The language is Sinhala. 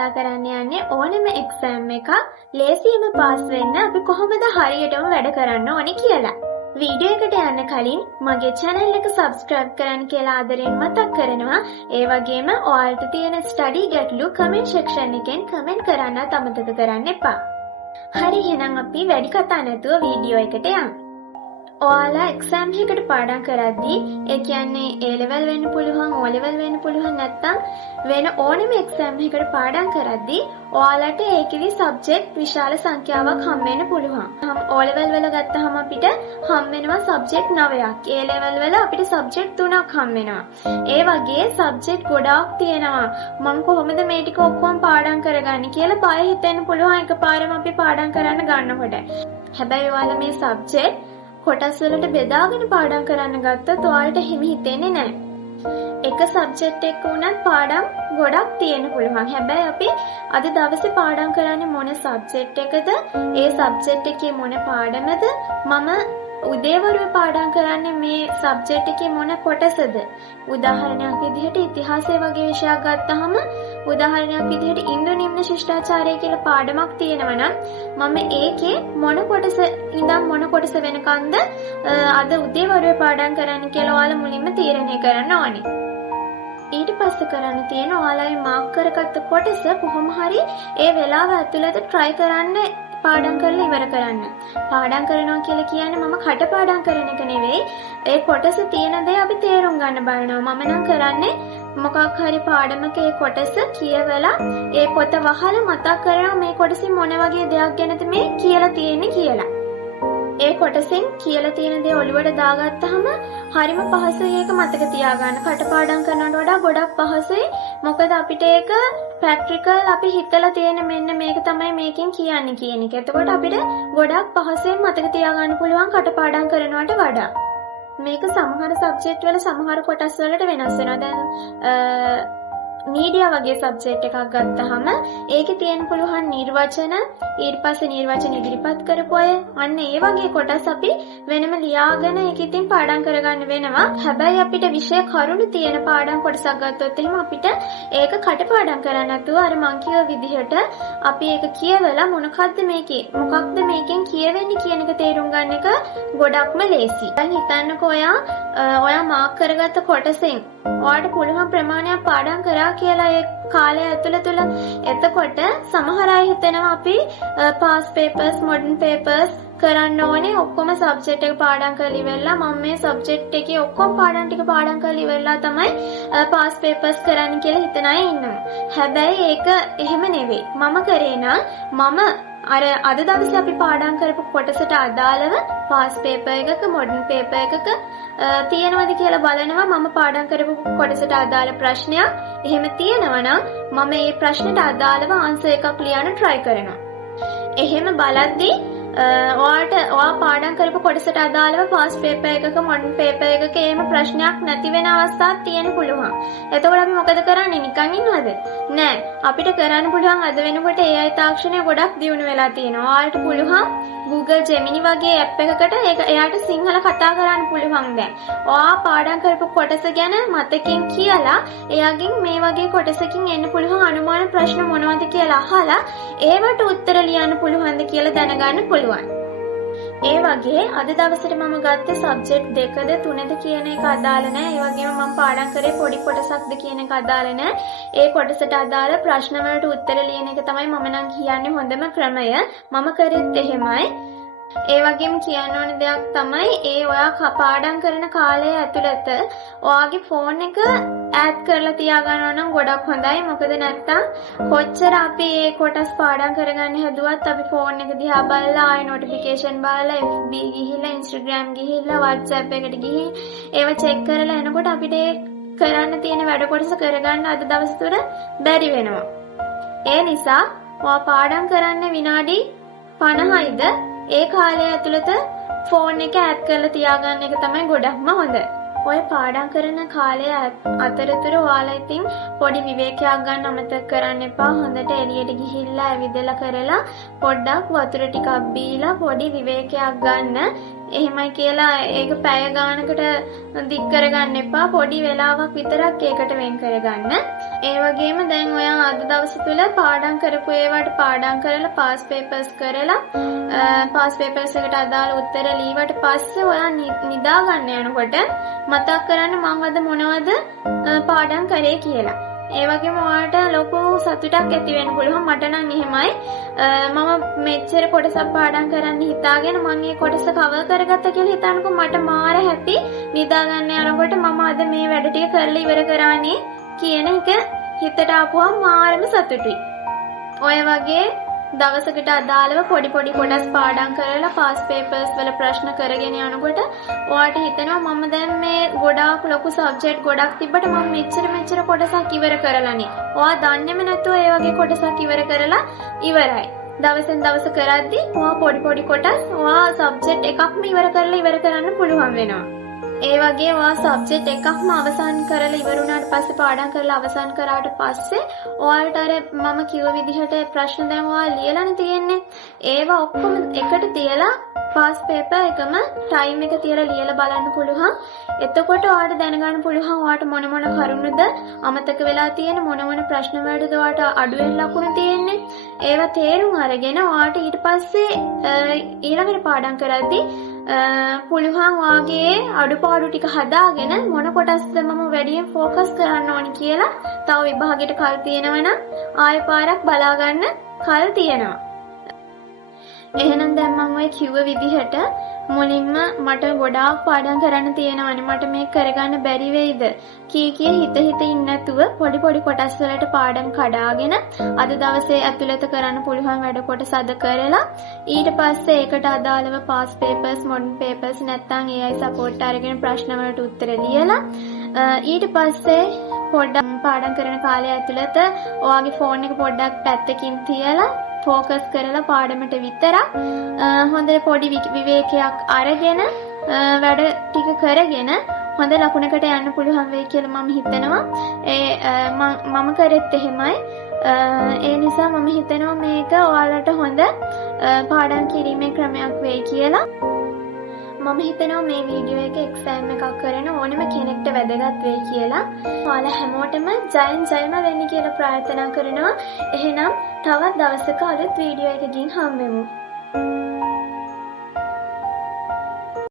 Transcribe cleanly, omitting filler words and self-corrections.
කතා කරන්න යන්නේ ඕනෙම එක්සෑම් එකක් ලේසියෙන්ම පාස් වෙන්න අපි කොහොමද හරියටම වැඩ කරන්න ඕනේ කියලා. වීඩියෝ එකට යන්න කලින් මගේ channel එක subscribe කරන්න කියලා ආදරෙන් මතක් කරනවා. ඒ වගේම ඔයාලට තියෙන study ගැටලු comment section එකෙන් comment කරන්නත් අමතක කරන්න එපා. හරි එහෙනම් අපි වැඩි කතා නැතුව වීඩියෝ එකට යමු. ඔයාලා එක්සෑම් එකකට පාඩම් කරද්දී ඒ කියන්නේ A level වෙන්න පුළුවන් O level වෙන්න පුළුවන් නැත්නම් වෙන ඕනෙම එක්සෑම් එකකට පාඩම් කරද්දී ඔයාලට ඒකෙදි සබ්ජෙක්ට් විශාල සංඛ්‍යාවක් හම් වෙන්න පුළුවන්. O level වල ගත්තාම අපිට හම් වෙනවා සබ්ජෙක්ට් 9ක්. A level වල අපිට සබ්ජෙක්ට් 3ක් හම් වෙනවා. ඒ වගේ සබ්ජෙක්ට් ගොඩාක් තියෙනවා. මම කොහොමද මේ ටික ඔක්කොම පාඩම් කරගන්නේ කියලා බය හිතෙන්න පුළුවන් එකපාරම අපි පාඩම් කරන්න ගන්නකොට. හැබැයි ඔයාලා මේ සබ්ජෙක්ට් කොටස් වලට බෙදාගෙන පාඩම් කරන්න ගත්තොත් ඔයාලට හිමි හිතෙන්නේ නැහැ. එක සබ්ජෙක්ට් එකක උනත් පාඩම් ගොඩක් තියෙන්න පුළුවන්. හැබැයි අපි අද දවසේ පාඩම් කරන්නේ මොන සබ්ජෙක්ට් එකද? ඒ සබ්ජෙක්ට් එකේ මොන පාඩමද? මම උදේවරුේ පාඩම් කරන්නේ මේ සබ්ජෙක්ට් එකේ මොන කොටසද? උදාහරණයක් විදිහට ඉතිහාසය වගේ විෂයක් ගත්තාම උදාහරණයක් විදිහට ඉන්දු නිම්න ශිෂ්ටාචාරය කියලා පාඩමක් තියෙනවා නම් මම ඒකේ මොන කොටස ඉඳන් මොන කොටස වෙනකන්ද අද උදේවරුේ පාඩම් කරන්න කියලා ඔයාලා මුලින්ම තීරණය කරන්න ඕනේ. ඊට පස්සේ කරන්න තියෙන ඔයාලා මාක් කරගත්ත කොටස කොහොම හරි ඒ වෙලාව ඇතුළත try කරන්න පාඩම් කරලා ඉවර කරන්න. පාඩම් කරනවා කියලා කියන්නේ මම කටපාඩම් කරන එක නෙවෙයි. ඒ කොටස තියෙන දේ අපි තේරුම් ගන්න බලනවා. මම නම් කරන්නේ මොකක් හරි පාඩමක ඒ කොටස කියවලා ඒ පොත වහලා මතක් කරනවා මේ කොටසින් මොන වගේ දෙයක් ගැනද මේ කියලා තියෙන්නේ කියලා. ඒ කොටසෙන් කියලා තියෙන දේ ඔළුවට දාගත්තාම හරිම පහසුයි ඒක මතක තියාගන්න. කටපාඩම් කරනවට වඩා ගොඩක් පහසුයි. මොකද අපිට ඒක ප්‍රැක්ටිකල් අපි හිතලා තියෙන මෙන්න මේක තමයි මේකෙන් කියන්නේ කියන එක. එතකොට අපිට ගොඩක් පහසුවෙන් මතක තියාගන්න පුළුවන් කටපාඩම් කරනවට වඩා. මේක සමහර සබ්ජෙක්ට් වල සමහර කොටස් වලට වෙනස් වෙනවා. දැන් මීඩියා වගේ සබ්ජෙක්ට් එකක් ගත්තාම ඒකේ තියෙන පුළුවන් නිර්වචන ඊට පස්සේ නිර්වචන ඉදිරිපත් කරපු අය අන්න ඒ වගේ කොටස් අපි වෙනම ලියාගෙන ඒක ඉතින් පාඩම් කරගන්න වෙනවා. හැබැයි අපිට විෂය කරුණු තියෙන පාඩම් කොටසක් ගත්තොත් එහෙම අපිට ඒක කටපාඩම් කරන්න නැතුව අර මං කියව විදිහට අපි ඒක කියවලා මොකක්ද මේකෙන් කියවෙන්නේ කියන එක තේරුම් ගන්න එක ගොඩක්ම ලේසි. දැන් හිතන්නකෝ ඔයා මාක් කරගත්ත කොටසෙන් ඔයාට පුළුවන් ප්‍රමාණයක් පාඩම් කරා කියලා ඒ කාලය ඇතුළත එතකොට සමහර අය හිතනවා අපි පාස් පේපර්ස් මොඩර්න් පේපර්ස් කරන්න ඕනේ ඔක්කොම සබ්ජෙක්ට් එක පාඩම් කරලා ඉවරලා මම මේ සබ්ජෙක්ට් එකේ ඔක්කොම පාඩම් ටික පාඩම් කරලා ඉවරලා තමයි පාස් පේපර්ස් කරන්න කියලා හිතන අය ඉන්නවා. හැබැයි ඒක එහෙම නෙවෙයි. මම කරේ නම් අර අද දවසේ අපි පාඩම් කරපු කොටසට අදාළව පාස් පේපර් එකක මොඩර්න් පේපර් එකක තියෙනවද කියලා බලනවා. මම පාඩම් කරපු කොටසට අදාළ ප්‍රශ්නයක් එහෙම තියෙනවා නම් මම මේ ප්‍රශ්නෙට අදාළව ආන්සර් එකක් ලියන්න try කරනවා. එහෙම බලද්දී ඔයා පාඩම් කරපු කොටසට අදාළව පාස් පේපර් එකක මොඩර්න් පේපර් එකක එහෙම ප්‍රශ්නයක් නැති වෙන අවස්ථාවක් තියෙන්න පුළුවන්. එතකොට අපි මොකද කරන්නේ? නිකන් ඉන්නවද? නෑ. අපිට කරන්න පුළුවන් අද වෙනකොට AI තාක්ෂණය ගොඩක් දියුණු වෙලා තියෙනවා. ඔයාලට පුළුවන් Google Gemini වගේ app එකකට එයාට සිංහල කතා කරන්න පුළුවන් දැන්. ඔයා පාඩම් කරපු කොටස ගැන මතකෙන් කියලා එයාගෙන් මේ වගේ කොටසකින් එන්න පුළුවන් අනුමාන ප්‍රශ්න මොනවද කියලා අහලා ඒවට උත්තර ලියන්න පුළුවන්ද කියලා දැනගන්න පුළුවන්. ඒ වගේ අද දවසට මම ගත්තේ සබ්ජෙක්ට් 2ද 3ද කියන එක අදාළ නැහැ. ඒ වගේම මම පාඩම් කරේ පොඩි කොටසක්ද කියන එක අදාළ නැහැ. ඒ කොටසට අදාළ ප්‍රශ්න වලට උත්තර ලියන එක තමයි මම නම් කියන්නේ හොඳම ක්‍රමය. මම කරෙත් එහෙමයි. ඒ වගේම කියන්න ඕන දෙයක් තමයි ඔයා පාඩම් කරන කාලය ඇතුළත ඔයාගේ ෆෝන් එක ඈඩ් කරලා තියාගන්නවා නම් ගොඩක් හොඳයි. මොකද නැත්තම් කොච්චර අපි මේ කොටස් පාඩම් කරගන්න හැදුවත් අපි ෆෝන් එක දිහා බලලා ආයෙ නොටිෆිකේෂන් බලලා FB ගිහිල්ලා Instagram ගිහිල්ලා WhatsApp එකට ගිහින් ඒව චෙක් කරලා එනකොට අපිට කරන්න තියෙන වැඩ කොටස කරගන්න අද දවස් තුර බැරි වෙනවා. ඒ නිසා ඔයා පාඩම් කරන්න විනාඩි 50යිද ඒ කාලය ඇතුළත ෆෝන් එක ඈඩ් කරලා තියාගන්න එක තමයි ගොඩක්ම හොඳ. ඔය පාඩම් කරන කාලය අතරතුර ඔයාලා ඉතින් පොඩි විවේකයක් ගන්න අමතක කරන්න එපා. හොඳට එළියට ගිහිල්ලා ඇවිදලා කරලා පොඩ්ඩක් වතුර ටිකක් බීලා පොඩි විවේකයක් ගන්න. එහෙමයි කියලා ඒක පැය ගානකට දික් කරගන්න එපා. පොඩි වෙලාවක් විතරක් ඒකට වෙන් කරගන්න. ඒ වගේම දැන් ඔයා අද දවස් තුල පාඩම් කරපු ඒවට පාඩම් කරලා පාස් පේපර්ස් කරලා පාස් පේපර්ස් එකට අදාළ උත්තර ලියවට පස්සේ ඔයා නිදා ගන්න යනකොට මතක් කරන්න මම අද මොනවද පාඩම් කරේ කියලා. ඒ වගේම ඔයාට ලොකු සතුටක් ඇති වෙන්න පුළුවන්. මට නම් එහෙමයි. මම මෙච්චර කොටසක් පාඩම් කරන්න හිතාගෙන මම මේ කොටස කවර් කරගත්තා කියලා හිතනකොට මට මාර හැපි. නිදා ගන්න යනකොට මම අද මේ වැඩ ටික කරලා ඉවර කරානේ කියන එක හිතට ආපුවම මාරම සතුටුයි. ඔය වගේ දවසකට අදාළව පොඩි පොඩි කොටස් පාඩම් කරලා පාස් පේපර්ස් වල ප්‍රශ්න කරගෙන යනකොට ඔයාට හිතෙනවා මම දැන් මේ ගොඩාක් ලොකු සබ්ජෙක්ට් ගොඩක් තිබ්බට මම මෙච්චර කොටසක් ඉවර කරලානේ. ඔයා දන්නේම නැතුව ඒ වගේ කොටසක් ඉවර කරලා ඉවරයි. දවසෙන් දවස කරද්දී ඔයා පොඩි කොටස් ඔයා සබ්ජෙක්ට් එකක්ම ඉවර කරන්න පුළුවන් වෙනවා. ඒ වගේ ඔයා සබ්ජෙක්ට් එකක්ම අවසන් කරලා ඉවර වුණාට පස්සේ පාඩම් කරලා අවසන් කරාට පස්සේ ඔයාලට අර මම කිව්ව විදිහට ප්‍රශ්න දැන් ඔයා ලියලානේ තියෙන්නේ. ඒවා ඔක්කොම එකට තියලා පාස් පේපර් එකම ටයිම් එක තියලා ලියලා බලන්න පුළුවන්. එතකොට ඔයාට දැනගන්න පුළුවන් ඔයාට මොන කරුණුද අමතක වෙලා තියෙන මොන ප්‍රශ්න වලටද ඔයාට අඩුවෙන් ලකුණු තියෙන්නේ. ඒවා තේරුම් අරගෙන ඔයාට ඊට පස්සේ ඊළඟට පාඩම් කරද්දී පුළුවන් වාගේ අඩුපාඩු ටික හදාගෙන මොන කොටස්ද මම වැඩියෙන් ફોකස් කරන්න ඕනි කියලා තව විභාගයට කල් තියෙනවනම් ආයෙ පාරක් බලා ගන්න කල් තියෙනවා. එහෙනම් දැන් මම ඔය කිව්ව විදිහට මුලින්ම මට ගොඩාක් පාඩම් කරන්න තියෙනවනේ මට මේක කරගන්න බැරි වෙයිද කී හිත ඉන්න නැතුව පොඩි කොටස් වලට පාඩම් කඩාගෙන අද දවසේ ඇතුළත කරන්න පුළුවන් වැඩ කොටස අද කරලා ඊට පස්සේ ඒකට අදාළව පාස් පේපර්ස් මොඩර්න් පේපර්ස් නැත්නම් AI සපෝට් අරගෙන ප්‍රශ්න වලට උත්තර ලියලා ඊට පස්සේ පොඩ්ඩක් පාඩම් කරන කාලය ඇතුළත ඔයාගේ ෆෝන් එක පොඩ්ඩක් පැත්තකින් තියලා ફોકસ කරලා පාඩමට විතරක් හොඳට පොඩි විවේකයක් අරගෙන වැඩ ටික කරගෙන හොඳ ලකුණකට යන්න පුළුවන් වෙයි කියලා මම හිතනවා. මම කරෙත් එහෙමයි. ඒ නිසා මම හිතනවා මේක ඔයාලට හොඳ පාඩම් කිරීමේ ක්‍රමයක් වෙයි කියලා. මම හිතනවා මේ වීඩියෝ එක එක්සෑම් එකක් කරන ඕනම කෙනෙක්ට වැදගත් වෙයි කියලා. ඔයාලා හැමෝටම ජයම වෙන්න කියලා ප්‍රාර්ථනා කරනවා. එහෙනම් තවත් දවසක අලුත් වීඩියෝ එකකින් හම්බෙමු.